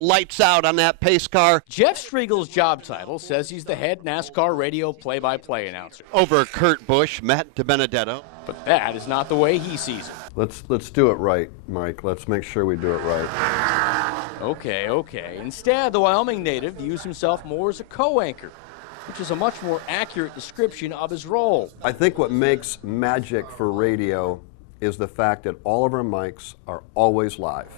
Lights out on that pace car. Jeff Striegel's job title says he's the head NASCAR radio play-by-play announcer. Over Kurt Busch, Matt DiBenedetto. But that is not the way he sees it. Let's do it right, Mike. Let's make sure we do it right. Okay. Instead, the Wyoming native views himself more as a co-anchor, which is a much more accurate description of his role. I think what makes magic for radio is the fact that all of our mics are always live.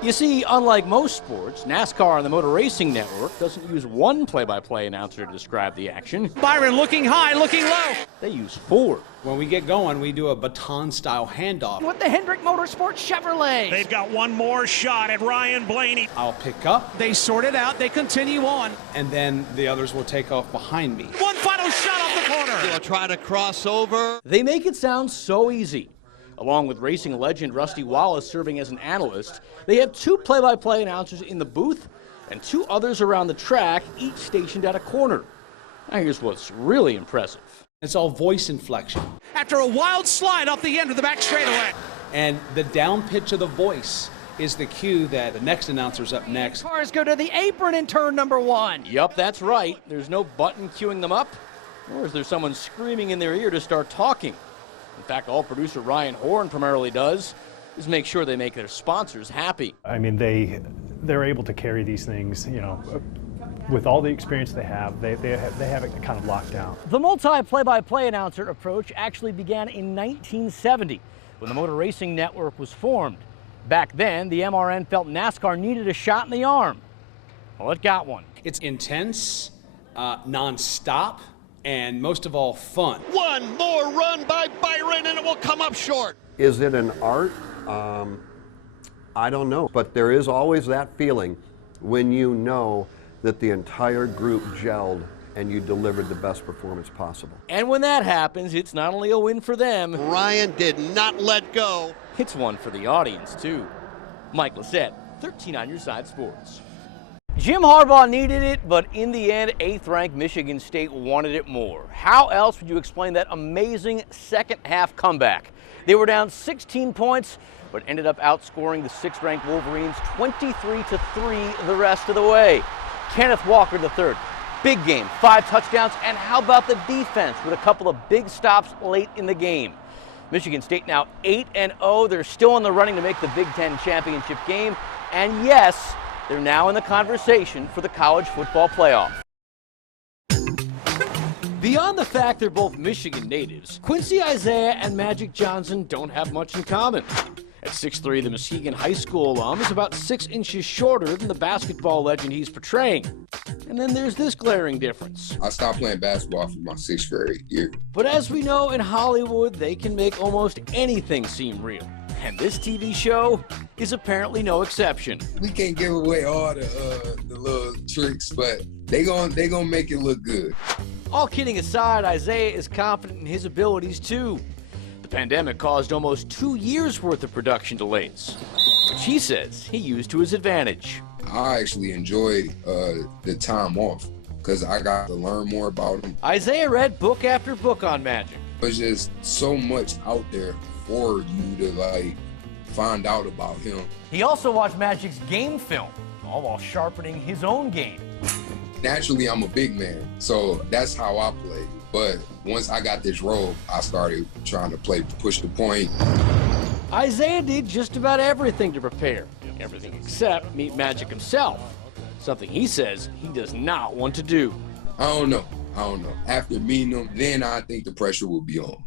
You see, unlike most sports, NASCAR and the Motor Racing Network doesn't use one play-by-play announcer to describe the action. Byron looking high, looking low. They use four. When we get going, we do a baton-style handoff. With the Hendrick Motorsports Chevrolet. They've got one more shot at Ryan Blaney. I'll pick up. They sort it out, they continue on. And then the others will take off behind me. One final shot off the corner. They'll try to cross over. They make it sound so easy. Along with racing legend Rusty Wallace serving as an analyst, they have two play-by-play announcers in the booth and two others around the track, each stationed at a corner. Now here's what's really impressive. It's all voice inflection. After a wild slide off the end of the back straightaway. And the down pitch of the voice is the cue that the next announcer's up next. Cars go to the apron in turn number one. Yup, that's right. There's no button queuing them up, nor is there someone screaming in their ear to start talking. In fact, all producer Ryan Horn primarily does is make sure they make their sponsors happy. I mean, they're able to carry these things, with all the experience they have it kind of locked down. The multi-play-by-play announcer approach actually began in 1970 when the Motor Racing Network was formed. Back then, the MRN felt NASCAR needed a shot in the arm. Well, it got one. It's intense, non-stop, and most of all, fun. One more run by Byron and it will come up short. Is it an art? I don't know. But there is always that feeling when you know that the entire group gelled and you delivered the best performance possible. And when that happens, it's not only a win for them. Ryan did not let go. It's one for the audience, too. Mike Lissette, 13 on Your Side Sports. Jim Harbaugh needed it, but in the end, 8th-ranked Michigan State wanted it more. How else would you explain that amazing second-half comeback? They were down 16 points, but ended up outscoring the 6th-ranked Wolverines 23-3 the rest of the way. Kenneth Walker III, big game, 5 touchdowns, and how about the defense with a couple of big stops late in the game? Michigan State now 8-0. They're still in the running to make the Big Ten championship game, and yes, they're now in the conversation for the college football playoff. Beyond the fact they're both Michigan natives, Quincy Isaiah and Magic Johnson don't have much in common. At 6'3", the Muskegon High School alum is about 6 inches shorter than the basketball legend he's portraying. And then there's this glaring difference. I stopped playing basketball for my 6th grade year. But as we know, in Hollywood, they can make almost anything seem real. And this TV show is apparently no exception. We can't give away all the little tricks, but they gonna make it look good. All kidding aside, Isaiah is confident in his abilities too. The pandemic caused almost 2 years worth of production delays, which he says he used to his advantage. I actually enjoyed the time off because I got to learn more about him. Isaiah read book after book on Magic. There's just so much out there for you to find out about him. He also watched Magic's game film, all while sharpening his own game. Naturally, I'm a big man, so that's how I play. But once I got this role, I started trying to push the point. Isaiah did just about everything to prepare. Everything except meet Magic himself. Something he says he does not want to do. I don't know. After meeting him, then I think the pressure will be on.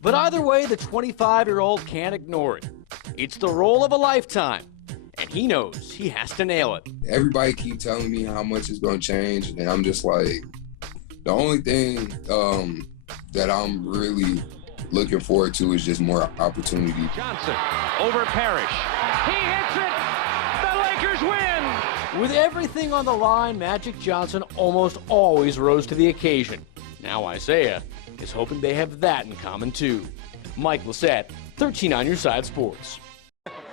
But either way, the 25-year-old can't ignore it. It's the role of a lifetime, and he knows he has to nail it. Everybody keep telling me how much it's going to change, and I'm just like, the only thing that I'm really looking forward to is just more opportunity. Johnson over Parrish. He hits it. The Lakers win. With everything on the line, Magic Johnson almost always rose to the occasion. Now Isaiah is hoping they have that in common too. Mike Lissette, 13 on Your Side Sports.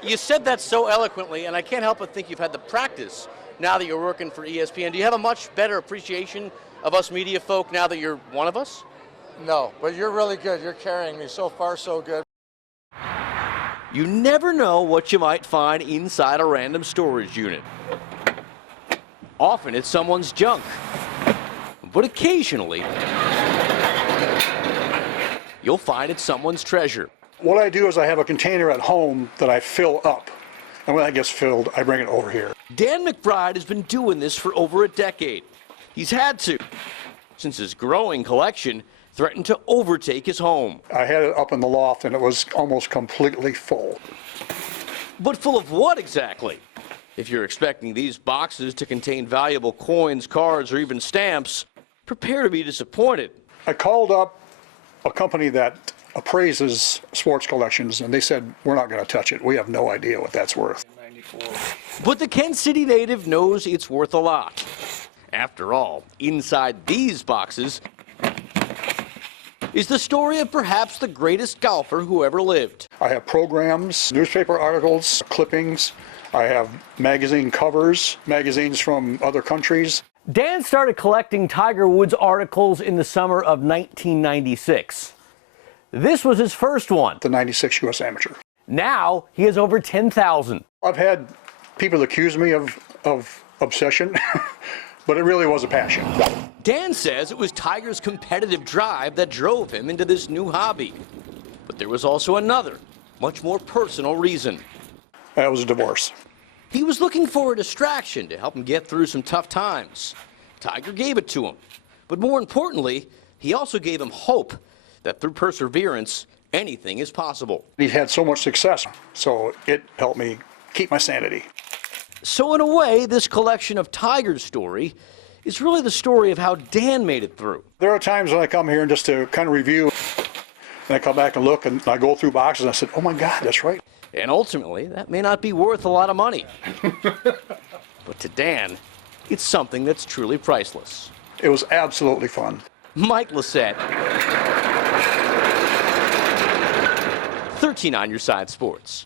You said that so eloquently, and I can't help but think you've had the practice now that you're working for ESPN. Do you have a much better appreciation of us media folk now that you're one of us? No, but you're really good. You're carrying me. So far, so good. You never know what you might find inside a random storage unit. Often it's someone's junk, but occasionally you'll find it's someone's treasure. What I do is I have a container at home that I fill up, and when that gets filled, I bring it over here. Dan McBride has been doing this for over a decade. He's had to, since his growing collection threatened to overtake his home. I had it up in the loft, and it was almost completely full. But full of what exactly? If you're expecting these boxes to contain valuable coins, cards, or even stamps, prepare to be disappointed. I called up a company that appraises sports collections, and they said, we're not going to touch it. We have no idea what that's worth. But the Kent City native knows it's worth a lot. After all, inside these boxes is the story of perhaps the greatest golfer who ever lived. I have programs, newspaper articles, clippings. I have magazine covers, magazines from other countries. Dan started collecting Tiger Woods articles in the summer of 1996. This was his first one. The 96 U.S. Amateur. Now he has over 10,000. I've had people accuse me of obsession, but it really was a passion. Dan says it was Tiger's competitive drive that drove him into this new hobby. But there was also another, much more personal reason. That was a divorce. He was looking for a distraction to help him get through some tough times. Tiger gave it to him. But more importantly, he also gave him hope that through perseverance, anything is possible. He had so much success, so it helped me keep my sanity. So in a way, this collection of Tiger's story is really the story of how Dan made it through. There are times when I come here and just to kind of review, and I come back and look, and I go through boxes, and I said, oh my God, that's right. And ultimately, that may not be worth a lot of money. But to Dan, it's something that's truly priceless. It was absolutely fun. Mike Lissette, 13 on your side sports.